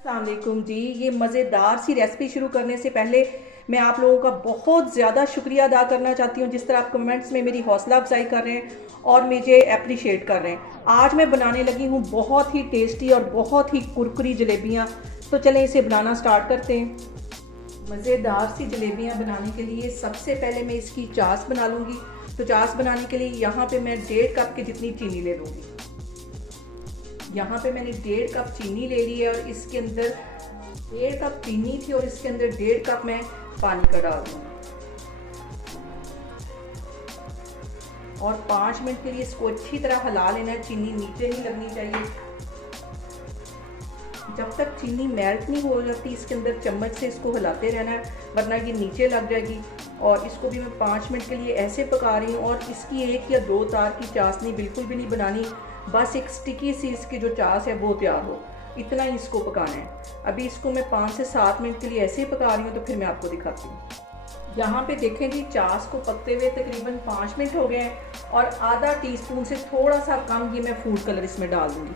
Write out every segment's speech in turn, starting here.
अस्सलामुअलैकुम जी। ये मज़ेदार सी रेसिपी शुरू करने से पहले मैं आप लोगों का बहुत ज़्यादा शुक्रिया अदा करना चाहती हूँ, जिस तरह आप कमेंट्स में मेरी हौसला अफजाई कर रहे हैं और मुझे अप्रिशिएट कर रहे हैं। आज मैं बनाने लगी हूँ बहुत ही टेस्टी और बहुत ही कुरकुरी जलेबियाँ। तो चलें इसे बनाना स्टार्ट करते हैं। मज़ेदार सी जलेबियाँ बनाने के लिए सबसे पहले मैं इसकी चाश बना लूँगी। तो चाश बनाने के लिए यहाँ पे मैं 1.5 कप की जितनी चीनी ले लूँगी। यहाँ पे मैंने 1.5 कप चीनी ले ली है और इसके अंदर 1.5 कप चीनी थी और इसके अंदर 1.5 कप मैं पानी का डाल दूँगी और 5 मिनट के लिए इसको अच्छी तरह हिला लेना है। चीनी नीचे नहीं लगनी चाहिए। जब तक चीनी मेल्ट नहीं हो जाती इसके अंदर चम्मच से इसको हिलाते रहना है, वरना ये नीचे लग जाएगी। और इसको भी मैं 5 मिनट के लिए ऐसे पका रही हूँ और इसकी 1 या 2 तार की चाशनी बिल्कुल भी नहीं बनानी, बस एक स्टिकी सी इसकी जो चाश है वो तैयार हो, इतना ही इसको पकाना है। अभी इसको मैं 5 से 7 मिनट के लिए ऐसे ही पका रही हूँ, तो फिर मैं आपको दिखाती हूँ। यहाँ पे देखें जी, चाश को पकते हुए तकरीबन 5 मिनट हो गए हैं और आधा टीस्पून से थोड़ा सा कम ये मैं फूड कलर इसमें डाल दूँगी,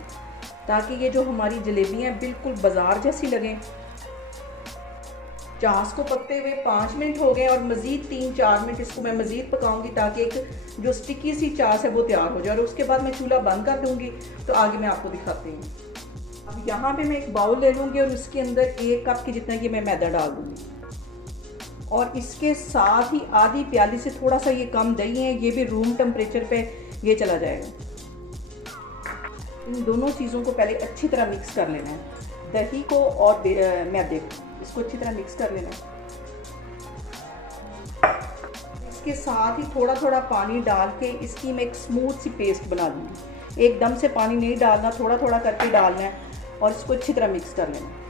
ताकि ये जो हमारी जलेबियाँ हैं बिल्कुल बाजार जैसी लगें। चाश को पकते हुए 5 मिनट हो गए और मज़ीद 3-4 मिनट इसको मैं मज़ीद पकाऊंगी, ताकि एक जो स्टिकी सी चाश है वो तैयार हो जाए और उसके बाद मैं चूल्हा बंद कर दूंगी। तो आगे मैं आपको दिखाती हूँ। अब यहाँ पे मैं एक बाउल ले लूँगी और उसके अंदर 1 कप की जितना ये मैं मैदा डाल दूँगी और इसके साथ ही आधी प्याली से थोड़ा सा ये कम दही है, ये भी रूम टेम्परेचर पे ये चला जाएगा। इन दोनों चीज़ों को पहले अच्छी तरह मिक्स कर लेना है, दही को और मैदे को, इसको अच्छी तरह मिक्स कर लेना है। इसके साथ ही थोड़ा थोड़ा पानी डाल के इसकी मैं एक स्मूथ सी पेस्ट बना दूँगी। एकदम से पानी नहीं डालना, थोड़ा थोड़ा करके डालना है और इसको अच्छी तरह मिक्स कर लेना है।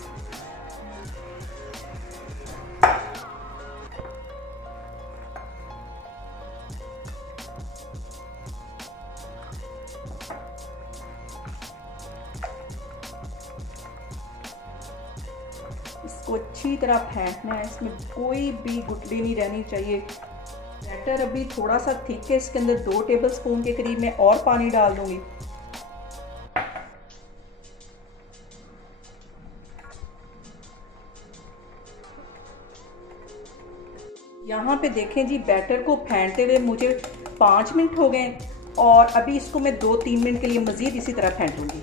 इसको अच्छी तरह फेंटना है, इसमें कोई भी गुठली नहीं रहनी चाहिए। बैटर अभी थोड़ा सा थिक है, इसके अंदर 2 टेबलस्पून के करीब मैं और पानी डाल दूंगी। यहाँ पे देखें जी, बैटर को फेंटते हुए मुझे 5 मिनट हो गए और अभी इसको मैं 2-3 मिनट के लिए मज़ीद इसी तरह फेंटूंगी।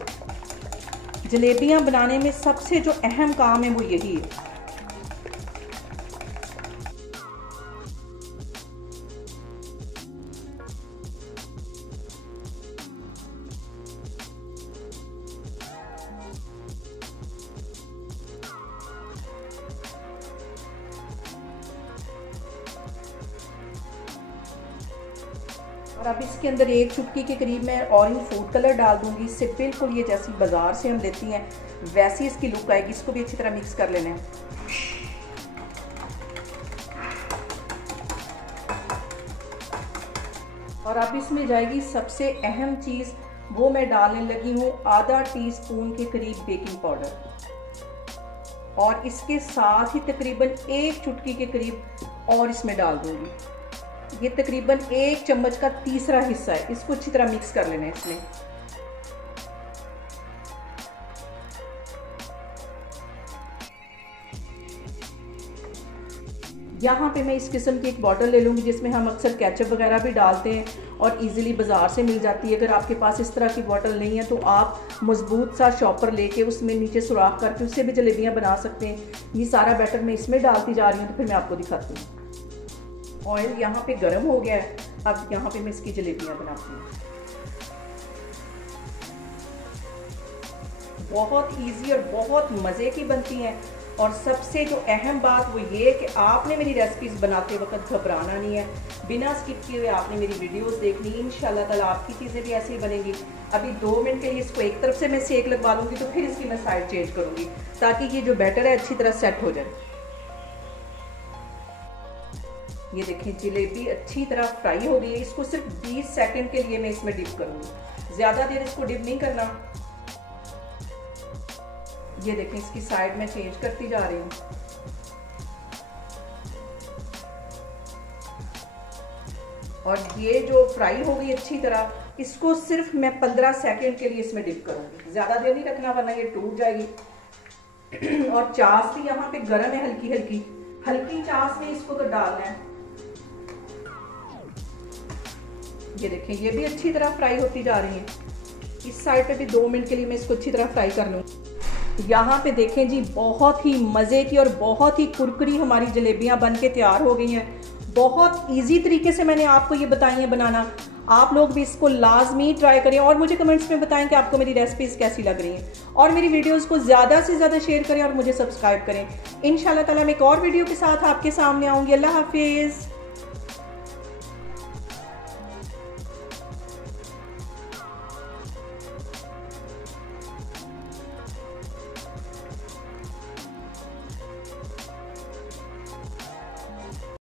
जलेबियाँ बनाने में सबसे जो अहम काम है वो यही है। और अब इसके अंदर 1 चुटकी के करीब मैं ऑरेंज फूड कलर डाल दूंगी। इससे बिल्कुल ये जैसी बाजार से हम लेती हैं वैसी इसकी लुक आएगी। इसको भी अच्छी तरह मिक्स कर लेना है। और अब इसमें जाएगी सबसे अहम चीज़, वो मैं डालने लगी हूँ आधा टीस्पून के करीब बेकिंग पाउडर और इसके साथ ही तकरीबन 1 चुटकी के करीब और इसमें डाल दूंगी। ये तकरीबन 1 चम्मच का तीसरा हिस्सा है। इसको अच्छी तरह मिक्स कर लेना है इसमें। यहाँ पे मैं इस किस्म की एक बॉटल ले लूँगी जिसमें हम अक्सर केचप वगैरह भी डालते हैं और इजीली बाज़ार से मिल जाती है। अगर आपके पास इस तरह की बॉटल नहीं है तो आप मजबूत सा शॉपर लेके उसमें नीचे सुराख करके उससे भी जलेबियाँ बना सकते हैं। ये सारा बैटर मैं इसमें डालती जा रही हूँ, तो फिर मैं आपको दिखाती हूँ। ऑयल यहाँ पे गर्म हो गया है। अब यहाँ पे मैं इसकी जलेबियाँ बनाती हूँ। बहुत इजी और बहुत मज़े की बनती हैं और सबसे जो अहम बात वो ये है कि आपने मेरी रेसिपीज़ बनाते वक्त घबराना नहीं है। बिना स्किप किए हुए आपने मेरी वीडियोस देखनी। इंशाल्लाह ताला आपकी चीज़ें भी ऐसे ही बनेंगी। अभी 2 मिनट के लिए इसको एक तरफ से मैं सेक लगवा लूँगी, तो फिर इसकी मैं साइड चेंज करूँगी ताकि ये जो बैटर है अच्छी तरह सेट हो जाए। ये देखिए, जलेबी अच्छी तरह फ्राई हो गई है। इसको सिर्फ 20 सेकंड के लिए मैं इसमें डिप करूँगी, ज़्यादा देर इसको डिप नहीं करना। ये देखें, इसकी साइड में चेंज करती जा रही हूँ। और ये जो फ्राई हो गई अच्छी तरह, इसको सिर्फ मैं 15 सेकंड के लिए इसमें डिप करूंगी, ज़्यादा देर नहीं रखना वरना ये टूट जाएगी। और चास भी यहाँ पे गर्म है, हल्की हल्की हल्की चास में इसको तो डालना है। ये देखें ये भी अच्छी तरह फ्राई होती जा रही है। इस साइड पे भी 2 मिनट के लिए मैं इसको अच्छी तरह फ्राई कर लूँ। यहाँ पे देखें जी बहुत ही मज़े की और बहुत ही कुरकुरी हमारी जलेबियाँ बन के तैयार हो गई हैं। बहुत इजी तरीके से मैंने आपको ये बताई है बनाना। आप लोग भी इसको लाजमी ट्राई करें और मुझे कमेंट्स में बताएं कि आपको मेरी रेसिपीज़ कैसी लग रही हैं। और मेरी वीडियोस को ज़्यादा से ज़्यादा शेयर करें और मुझे सब्सक्राइब करें। इंशाल्लाह ताला मैं एक और वीडियो के साथ आपके सामने आऊँगी। अल्लाह हाफिज़।